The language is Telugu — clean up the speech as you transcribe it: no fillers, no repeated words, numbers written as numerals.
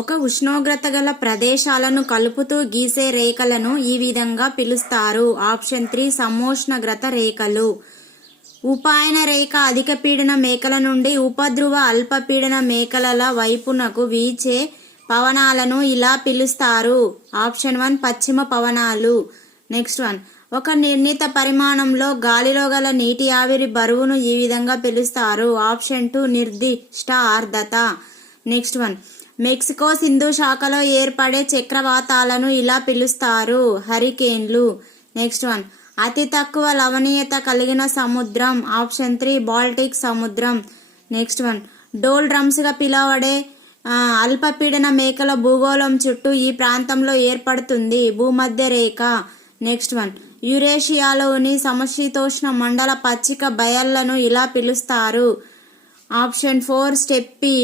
ఒక ఉష్ణోగ్రత గల ప్రదేశాలను కలుపుతూ గీసే రేఖలను ఈ విధంగా పిలుస్తారు. ఆప్షన్ 3 సమోష్ణగ్రత రేఖలు. ఉపాయన రేఖ అధిక పీడన మేఖల నుండి ఉపధ్రువ అల్పపీడన మేఖలల వైపునకు వీచే పవనాలను ఇలా పిలుస్తారు. ఆప్షన్ 1 పశ్చిమ పవనాలు. నెక్స్ట్ వన్, ఒక నిర్ణీత పరిమాణంలో గాలిలో గల నీటి ఆవిరి బరువును ఈ విధంగా పిలుస్తారు. ఆప్షన్ 2 నిర్దిష్ట ఆర్ద్రత. నెక్స్ట్ వన్, మెక్సికో సింధు శాఖలో ఏర్పడే చక్రవాతాలను ఇలా పిలుస్తారు. హరికేన్లు. నెక్స్ట్ వన్, అతి తక్కువ లవణీయత కలిగిన సముద్రం. ఆప్షన్ 3 బాల్టిక్ సముద్రం. నెక్స్ట్ వన్, డోల్ డ్రమ్స్గా పిలువబడే అల్పపీడన మేఖల భూగోళం చుట్టూ ఈ ప్రాంతంలో ఏర్పడుతుంది. భూమధ్య రేఖ. నెక్స్ట్ వన్, యురేషియాలోని సమశీతోష్ణ మండల పచ్చిక బయళ్లను ఇలా పిలుస్తారు. ఆప్షన్ 4 స్టెప్పి.